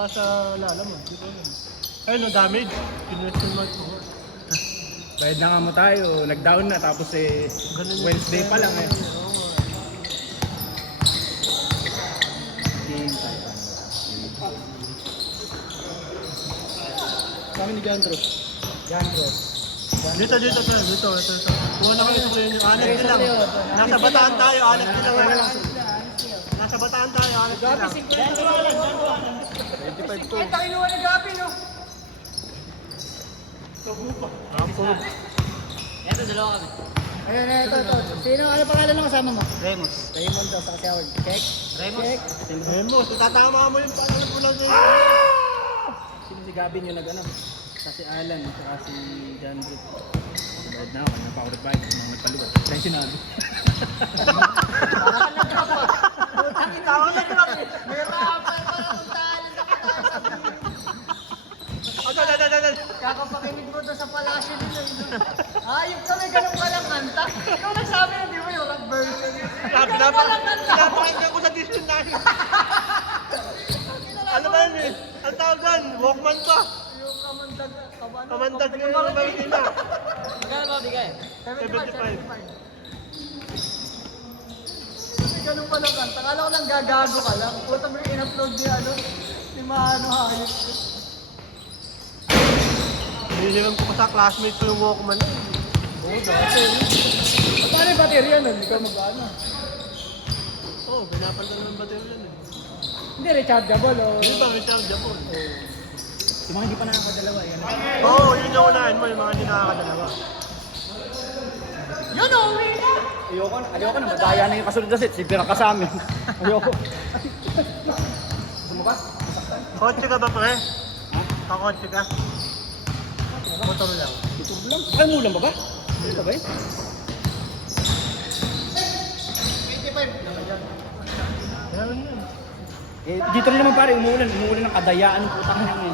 baka sa lalamon. Di ba yun? Ayun, no damage. Pinwestern mark ko. Bayad na nga mo tayo, nag-down na tapos Ganun yung Wednesday pa lang eh. Oo. Kami ni Jandro. Jandro. Dito. Kuha na kayo sa kuya nyo. Anak nila. Nasa bataan tayo, anak nila. Nasa bataan tayo, anak nila. Gabi, 25 to. Ay, takinuha ni Gabi, no? Ito, dalawa kami. Ayan, ito. Sino, ano pangalan ng kasama mo? Remus. Raymond daw sa kasawag. Check. Remus? Check. Memo, itatama mo yung paano mo lang sa'yo. Sino si Gabin yung nag-ano? Si Alan, saka si Jandro. Bayad na ako, napaka-revive. Nang nagpaluwa. Kaya sinabi. Tawag na lang. Meron pa yung talent na kakapakinig mo doon sa palasyo nila. Ayun ka, may ganun palang kanta. Ikaw nagsabi na, di ba yung rock version? Pinapakinggan ko sa Disney namin. Ano ba yun eh? Ang tawag doon, Walkman pa. Yung Kamandag na yung mga nila. Magkano ba bigay? 75. May ganun palang kanta. Kala ko lang gagago ka lang. Puta mo yung in-upload niya, si Mano Hayop. Hinihiram ko pa sa classmate ko yung Walkman. Oo, dati. Paano yung baterya nun? Ikaw mag-ano? Oo, pinapalitan ng battery yan eh. Hindi, rechargeable o... Hindi ba, may charge Japon? Yung mga hindi pa nakakadalawa, yan. Oo, yun yung unahin mo, yung mga hindi nakakadalawa. Yun o, uwi na! Ayoko na, madaya na yung kasunod na set. Sipira ka sa amin. Ayoko. Gusto mo ba? Kotse ka ba, pre? Kakotse ka? Motor lang. Ito lang. Ay, mulan ba ba? Ito ba eh? Meron yun. Dito rin naman pare, umuulan ng kadayaan ng putang na yun.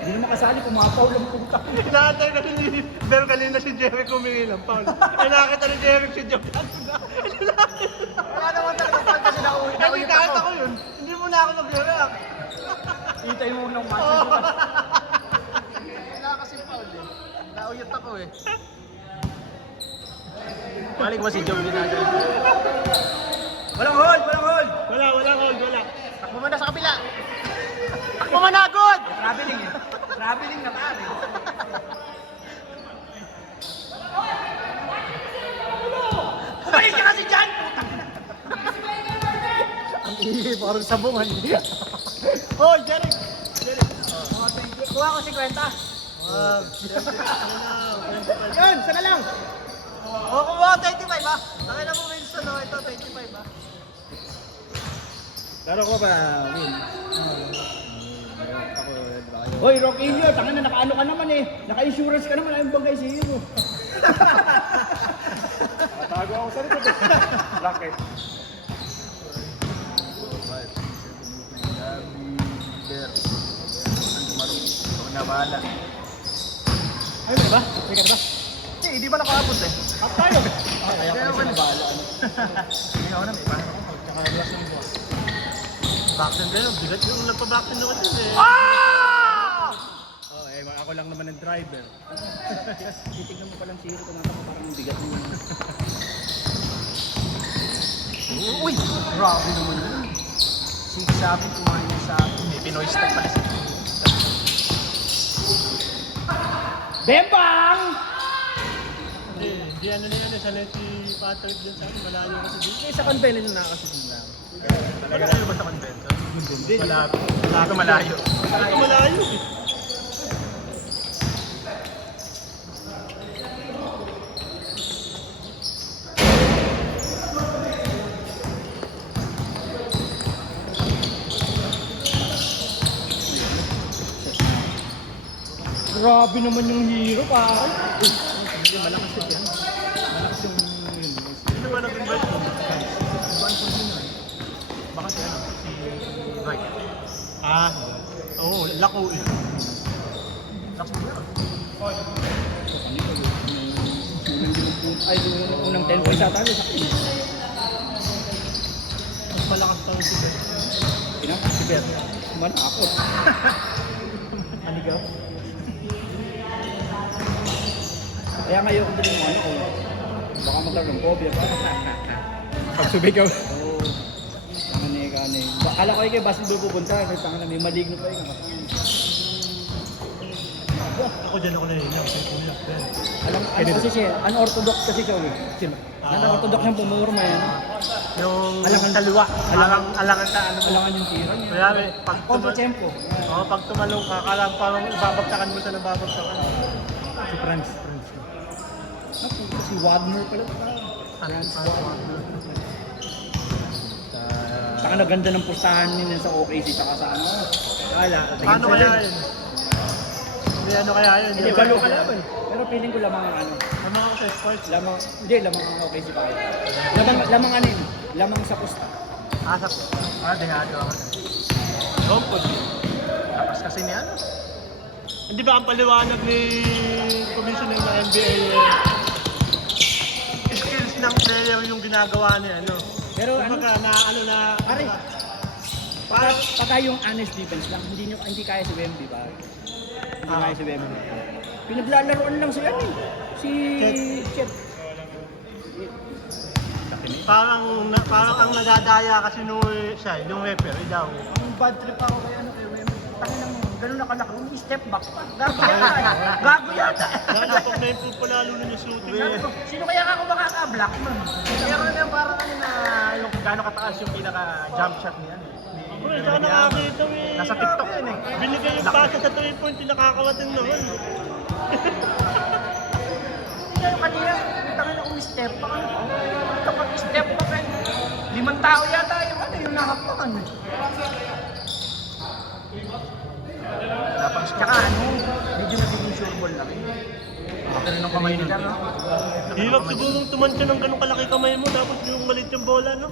Hindi naman kasali, pumapaw lang putang. Inaantay kasi ni Bel kanina si Jeric humingi ng pound. Ay nakita ni Jeric si Joe. Wala naman talaga pag kasi nauwi. Kasi kahit ako yun, hindi mo na ako nag-react. Itay mo ng match. Wala kasi foul eh. Nauyot ako eh. Balik mo si Joe ginagawa. Walang hold! Walang hold. Takbo mo na sa kabila. Takbo mo na agad! Traveling eh. Traveling na pare. Balik ka kasi dyan! Ang ihi, parang sabungan. Oh, Jeric! Kuha ko 50. Wag. Yun, sana lang. O, kumuha ko 25 ha. Nakita mo Winston, no? Ito 25 ha. Laro ko ba, Win? Hoy, Rockinho, tanga na nakaano ka naman eh. Naka-insurance ka naman, ayun bangkay sa iyo. Nakatago ako sa likod eh. Bakit? Ay, ba? May ka ba? Hindi ba nakakapos eh? Up tayo. Kaya ko na bahala. Ngayon na, may paano ako. Tsaka relax ng buwan. Backend din, bigat yung nagpa-backend ako din eh. Oh, ako lang naman ang driver. Titignan mo palang sino tumatakbo parang yung bigat mo. Uy! Grabe naman yun. Sabi kumain niya sa akin. May Pinoy style pala siya. Bembang! Hindi ano na yan, sanay si Patrick din sa akin, malayo kasi dito. Sa convention na nakakasin lang. Malayo ba sa convention? Hindi, malayo. Malayo eh. Grabe naman yung hero pa. Hindi, malakas yun. Malakas yung yun. Sino ba nag-invite mo? Ivan Consino eh. Baka si ano? Si Right. Oo, lako eh. Lako yun. Ay, yung unang 10 points ata. Mas malakas tayo si Ben. Si Ben. Manakot. Anigaw? Kaya ngayon ko din yung ano ko. Baka magkaroon ng phobia pa. Pag sumigaw. Oo. Kani. Akala ko kayo basketball pupunta. Kasi tanga na may maligno pa yun. Ako dyan ako naiiyak. Alam, ano kasi siya, unorthodox kasi siya. Sino? Unorthodox niyang pumurma yan. Yung Alangan- taliwa. Alangan na ano. Alangan yung tira niya. Kaya pag Kontra-tempo. pag tumalong ka, akala parang babagtakan mo siya ng babagtakan. Si Franz. Si Wagner pala. Franz. Saka na ganda ng pustahan nila sa OKC saka sa ano. Paano kaya yun? Hindi ano kaya yun? Hindi, balo ka laban. Pero feeling ko lamang ang ano. Ano ako sa sports? Lamang ang OKC pa. Lamang ano yun. Lamang sa pusta. Asak. Dehado ako. Gompod. Tapos kasi ni ano? Hindi ba ang paliwanag ni commissioner ng NBA skills ng player yung ginagawa niya, ano? Pero ano, Kumbaga na ano na... pare, Parang... pagka yung honest defense lang, hindi kaya si Wemby ba? Hindi kaya si Wemby. Pinaglalaroan lang sila eh. Si Chet. Parang ang nadadaya kasi nung siya, yung referee daw. Ang bad trip ako kay ano kay Wemby. Taki nang ganun na kalaki. Yung step back pa. Gago yata. Gago yata. Nakapag na-improve pa lalo na yung shooting. Sabi ko, sino kaya ako makaka-block nun? Meron na parang ano na yung gano'ng kataas yung pinaka-jump shot niya. Uy, saan nakakita mo eh? Nasa TikTok yun eh. Binigay yung basa sa 3 point, pinakakawatin naman. Kaya yung kanina, tangin na step back. Kapag step back eh. 5 tao yata yung nakapakan. Tsaka ano, medyo nagiging sure ball lang. Pero nung kamay nila, no? Hirap sigurong tumansya ng ganun kalaki kamay mo, tapos yung malit yung bola, no?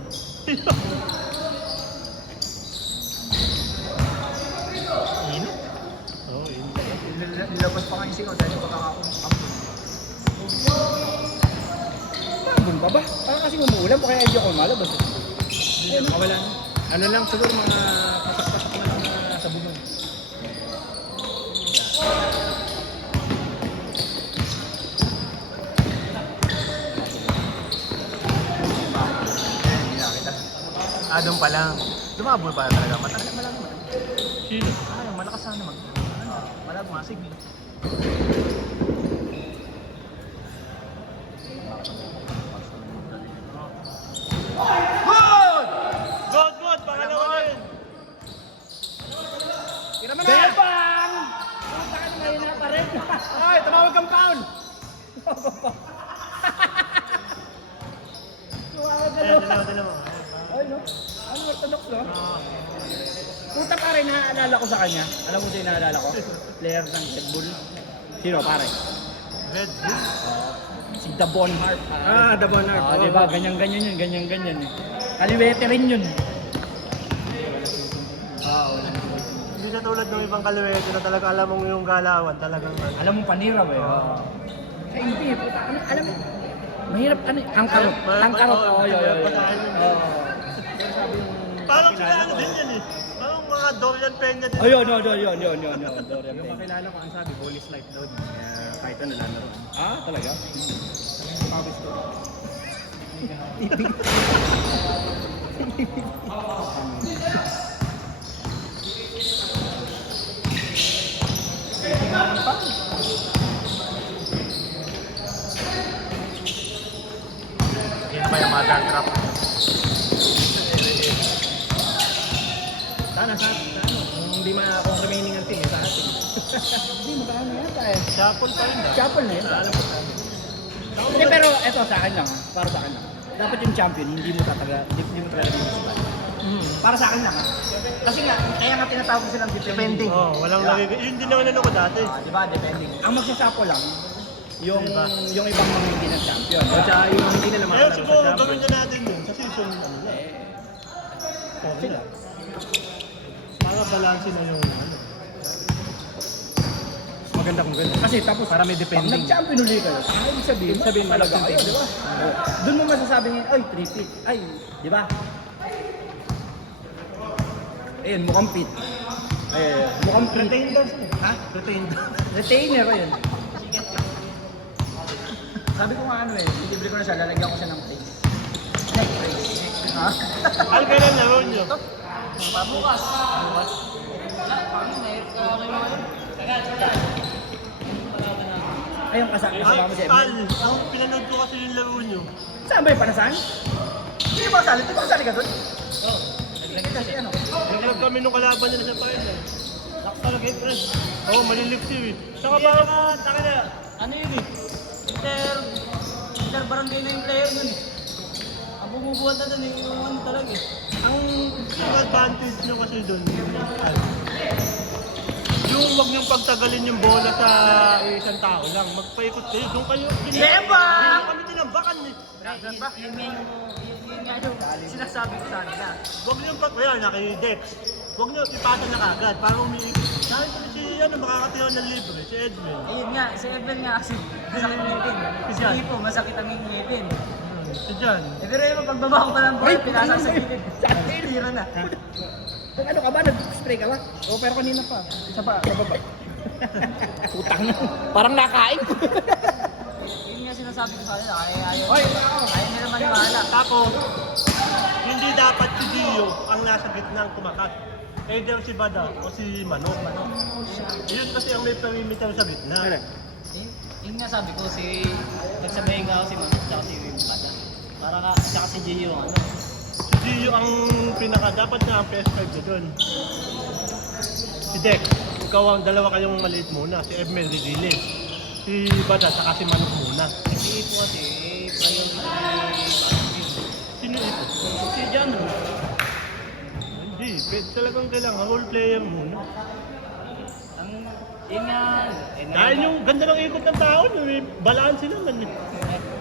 Init? Oo, init. Nilabas pa nga yung singaw dahil pagkakakumpang. Mabon pa ba? Parang kasi umuulan, kaya hindi ako malabas. Ayun, wala na. Ano lang siguro mga patak-patak na lang sa bubong. Hindi nakita. Doon pa lang. Dumabol pa talaga. Matagal malang naman. Sino? Yung malakas sana mag... Malag masig eh. God! Pangalawa na yun! Tira mo na! Bebang! Punta ka na ngayon na pa rin. Ay, tumawag kang pound! Tumawag ka Ayan, na. dalawa. Ay, no? Ano, orthodox, no? Puta pare, naaalala ko sa kanya. Alam mo sino naaalala ko? Player ng Red Bull. Sino pare? Red Bull? Si Davon Harp. Davon Harp. Diba? Ganyan-ganyan yun, ganyan-ganyan eh. Kaliwete rin yun. Hindi na tulad ng ibang kalawete na talaga alam mo yung galawan, talagang Alam mo paniraw eh. Eh hindi, puta. Alam mo, mahirap ano, angkarot. Angkarot, oo, yun. Parang sila ano din yan eh. Parang mga Dorian Peña din. Ayun, yun. Dorian Yung Peña. kakilala ko ang sabi, Holy Life daw. Kahit ano lalaro. Ah, talaga? Pawis ko. Yan pa yung mother trap. Sana sa ano, kung hindi kung remaining ang team, sa atin. Hindi, magkano yata eh. Chapel pa rin ah. Chapel na yun. Alam ko sabi. Hindi, pero eto sa akin lang, para sa akin lang. Dapat yung champion, hindi mo talaga dinispal. Para sa akin lang. Kasi nga, kaya nga tinatawag silang depending. Oo, walang yun din naman ano ko dati. Di ba? Depending. Ang magsasapo lang, yung ibang mga hindi ng champion. O tsaka yung hindi nila Ngayon makalaro siguro sa champion. gawin na natin yun sa season. Sila. Para balanse na yung ano. Maganda kung ganun. Kasi tapos, Para may pag depending. nag-champion ulit kayo, ibig sabihin malakas talaga yung kayo, di ba? Doon mo masasabi ngayon, ay, 3-peat. Ay, di ba? Ayun, mukhang fit. Ayun, mukhang fit. Retained daw siya. Ha? Retained. Retainer ayun. Sabi ko nga ano eh, libre ko na siya, lalagyan ko siya ng face. Neck brace. Ha? Ano kailan laro nyo? Bukas. Bukas. Wala, parang mahirap ka kay mga yun. Ayun, kasama mo si Emil. Al, ang pinanood ko kasi yung laro nyo. Saan ba yung panasan? Hindi ba kasali? Di ba kasali ka doon? Oo. Lagi kasi ano? Naglag kami nung kalaban nila sa final. Lakas talaga yun, friend. Oo, malilig siya eh. Saka Hindi, ba? taka na, ano yun eh? Inter barangay na yung player nun eh. Ang bumubuhat na dun eh, yung ano talaga eh. Ang advantage nyo kasi doon, Al, yung wag niyong pagtagalin yung bola sa isang tao lang. Magpaikot kayo. Doon kayo. Yeba! Doon kami tinambakan eh. Yun nga yung sinasabi ko sa kanila. Huwag niyong kaya na kay Dex. Huwag niyo ipasa na kagad. Para umiikot. Dahil si makakatiyo ng libre, si Edwin. Ayun nga, si Evan nga kasi masakit ang ngipin. Si Ipo, masakit ang ngipin. Si Jan. Eh pero yung pagbaba ko pa ng bola, pinasa sa gilid. Tira na. Kung ano ka ba? Nag-spray ka ba? O pero kanina pa. Sa baba. Putang na. Parang nakain. Yun nga sinasabi ko sa kanila, ayaw nila maniwala. Tapos, hindi dapat si Gio ang nasa gitna ang kumakat. Either si Bada o si Manok. Yun kasi ang may perimeter sa gitna. Yun nga sabi ko, nagsabayin nga ako si Manok at si Bada. Para ka, tsaka si Gio ano. Si Gio ang dapat na ang PS5 na doon. Si Dex, ikaw ang dalawa kayong maliit muna. Si Emil Rigilin. Si Bada saka si Manok muna. Si Ipo kasi, priority Sino ito? si John Ro. Hindi, talagang kailangan role player muna. Yun nga, Dahil yung ganda ng ikot ng tao, may balance naman eh.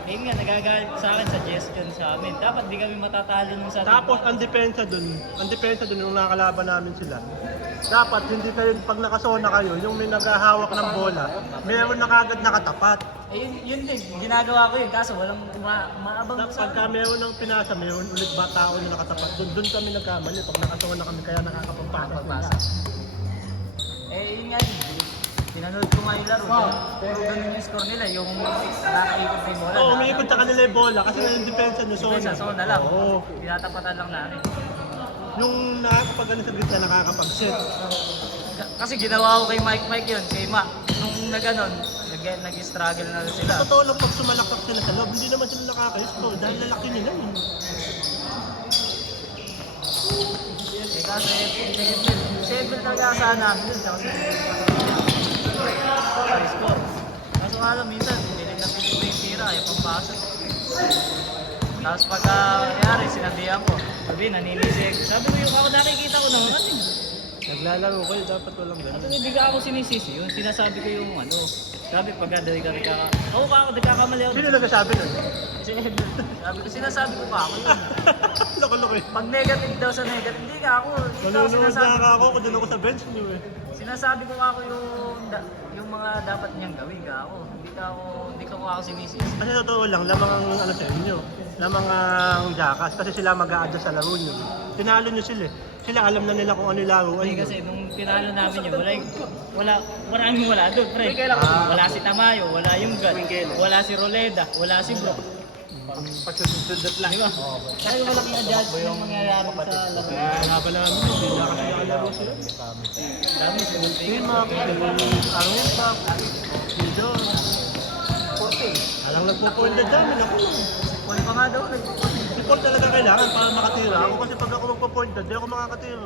yun nga, nagagalit sa akin, suggestion sa amin. Dapat di kami matatalo nung sa Tapos ang depensa dun yung nakakalaban namin sila. Dapat hindi kayo, pag nakasona kayo, yung may naghahawak ng bola, meron na kagad nakatapat. Eh yun din, ginagawa ko yun, kaso walang maabang Tapos sa pagka meron ng pinasa, meron ulit ba tao na nakatapat. Doon kami nagkamali, pag nakasona kami kaya nakakapagpasa. Eh yun nga yun, pinanood ko nga yung laro. Pero ganun yung score nila, yung nakakaikot na yung bola. Oo, umiikot sa kanila yung bola kasi yung depensa nyo Sa zona. zona lang. Oo. Tinatapatan lang namin. Yung nakakapag sa gitna, nakakapag-set. Kasi ginawa ko kay Mike yun, kay Ma. Nung nag-struggle na sila. Totoo lang pag sumalakpak sila sa loob, hindi naman sila nakaka-score dahil lalaki nila yun. Eh kasi, si Edwin talaga sana namin yun. Kasi high score. Kaso nga lang, minsan, pilit na yung tira, yung pampasa. Tapos pagka nangyari, sinabihan ko. Sabi, naninisig. Sabi ko yung ako nakikita ko naman. Naglalaro kayo, dapat walang At ganun. hindi ka ako sinisisi yun, sinasabi ko yung ano. Sabi pagka dali ka ako nagkakamali ako. Sino nagsasabi nun? Si Edwin. Sabi ko, sinasabi ko pa ako yun. Loko-loko eh. Pag negative daw sa negative, hindi ka ako. Hindi ka ako Nanonood sinasabi. na ako, kung doon ako sa bench niyo eh. Sinasabi ko ako yung mga dapat niyang gawin ka ako. Hindi ko ako sinisisi. Kasi totoo lang, lamang ang ano sa inyo. Lamang ang jakas kasi sila mag-a-adjust sa laro nyo. Tinalo nyo sila eh. Sila alam na nila kung ano yung laro. Hindi kasi nung tinalo namin yun, maraming wala doon, pre. Wala si Tamayo, wala yung God, wala si Roleda, wala si Bro. Pagsusundot lang. Di ba? Kaya malaking adjust yung mangyayari sa laro. Nga pala namin, hindi na kasi nakalaro sila. Dami, si Si Mac, si Arwin Pac, si John. Alang nagpo-point dami na ako. Kung pa nga daw eh. Si Paul talaga kailangan para makatira. Ako kasi pag ako magpo-point di ako makakatira.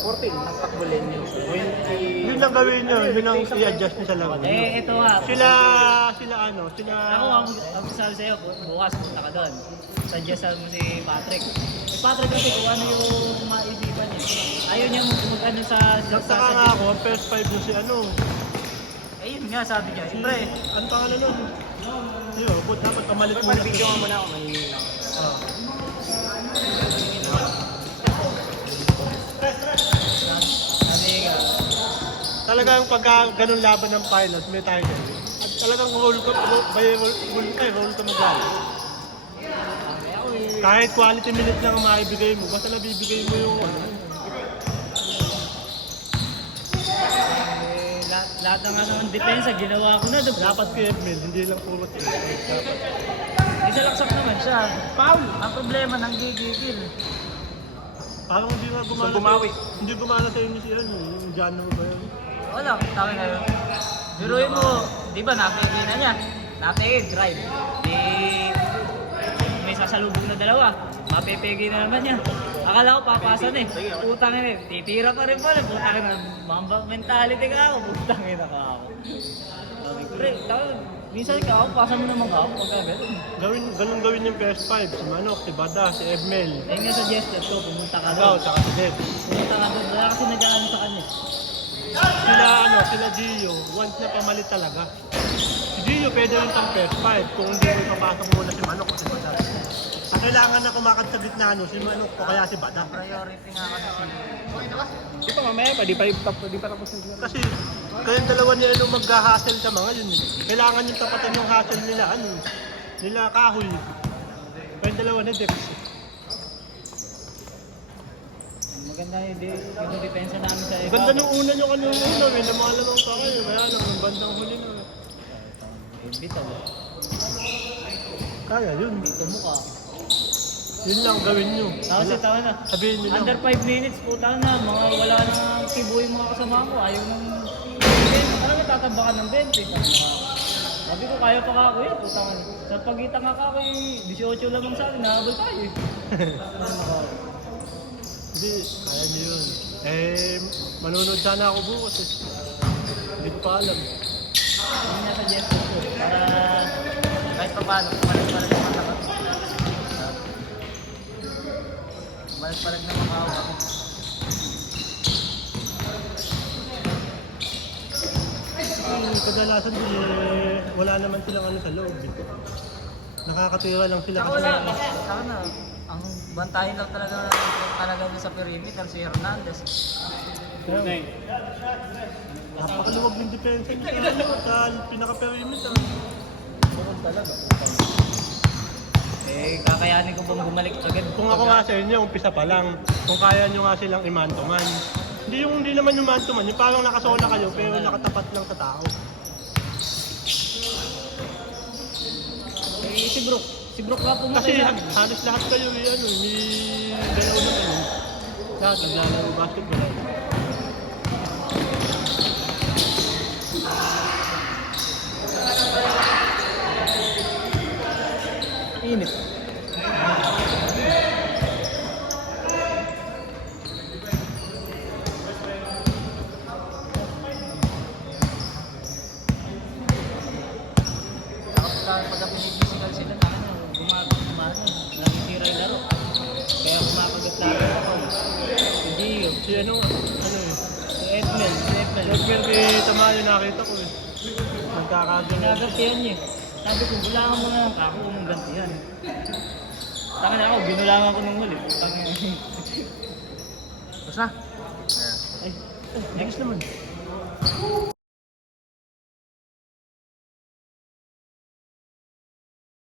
14, nagtakbulen nyo. 20. Yun lang gawin nyo, yun ang i-adjust nyo sa laro nyo. ito nga. Sila Ako ang sabi sa'yo, bukas punta ka doon. Suggest mo si Patrick. Si Patrick kasi kung ano yung maisipan niya. Ayaw niya mag-ano sa Nagtaka nga ako, first 5 yung si ano. Eh yun nga sabi niya. Siyempre, Ano pangalan nun? Yun, dapat kamalit muna. Video mo na ako, mahihila. sabi ka, Talagang pagka ganun laban ng finals, may title. At talagang roll ka maglalo. Ako, Kahit quality minutes lang ang maibigay mo, basta nabibigay mo yung ano. Lahat ng ano ng depensa, ginawa ko na. Dapat kay Edmel, hindi lang puro team. Dapat. Isa laksak naman siya. Foul! Ang problema, nanggigigil. Parang hindi nga gumana. So, bumawi. Hindi gumana sa inyo si ano, yung Jano ba yun? Wala, takin na yun. Biruin mo, di ba napigil na niya? Napigil, drive. Di, may sasalubong na dalawa. Mapipigil na naman niya. Akala ko papasa na eh. Putang ina eh. Titira pa rin pala. Putang ina. Mamba mentality ka ako. Putang ina ka ako. Sabi ko, pre, minsan ka ako, pasa mo naman ako. Pagka gano'n. Ganun gawin yung PS5. Si Manok, si Bada, si Edmel. Ayun nga suggested ko, pumunta ka Ikaw, doon. tsaka si Deb. Pumunta ka doon. Wala kasi nag-ano sa kanya. Sila Gio, once na pamalit talaga. Si Gio pwede rin pang PS5 kung hindi mo ipapasok muna si Manok o si Bada. Ang kailangan na kumakat sa gitna si Manok o kaya si Bada. Priority nga kasi si... Di pa mamaya pa, di pa tapos ng siguro. Kasi kayong dalawa nila nung mag-hustle ka mga yun. Kailangan yung tapatan yung hustle nila, nila kahoy. Kayong dalawa na Dex. Maganda yung depensa namin sa iba. Ganda nung una nyo kanina, lumalamang pa kayo. Kaya lang, yung bandang huli na. Bitaw. Kaya yun. Dito mukha. Yun lang gawin nyo. Tapos itawa na. Sabihin nyo lang. Under 5 minutes, puta na. Mga wala na kibuhay mga kasama ko. Ayaw nang... Parang natatambakan ng 20. Sabi ko, kaya pa ka ako yun. Puta nga. Sa pagitan nga ka ako 18 lamang sa akin. Nahabol tayo eh. Hindi, kaya nyo yun. Manunod sana ako bukas eh. Hindi ko pa alam. Yung nasa jet ko. Para... Kahit pa paano, palag-palag naman ako. Palag-palag naman ako. Kadalasan wala naman silang ano sa loob. Nakakatira lang sila Saka wala, sana. Ang bantayan lang talaga niya sa perimeter, si Hernandez. Napakaluwag ng depensa niya sa pinaka-perimeter. Talaga. Kakayanin ko bang bumalik agad? Kung ako nga sa inyo, umpisa pa lang, kung kaya nyo nga silang i-man-to-man. Hindi naman yung man-to-man, yung parang nakasola kayo pero nakatapat lang sa tao. Si Brook nga pumunta Kasi yan. halos lahat kayo may dalaw na ganun. Lahat naglalaro basketball. Init. Pagka piniphysical sila, gumagano. Lagi tira yung laro. Kaya kumakagat laro ako. Hindi yun. Si ano eh. Si Edmel. Edmel kay Tamayo nakita ko eh. Nagkakagano. Ginagantihan niya. Sabi ko, bulangan mo na lang ako kung mong gantihan. Taka na ako, binulangan ko nung huli. Basta. Ay, next naman.